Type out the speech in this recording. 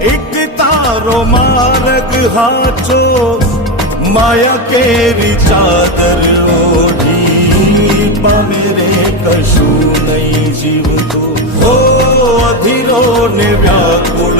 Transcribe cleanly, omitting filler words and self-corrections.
એક તારો માર્ગ હાચો, માયા કેરી ચાદર ઓઢી, પામે રે કશું નહીં જીવતો. ઓ અધીરો ને વ્યાકુળ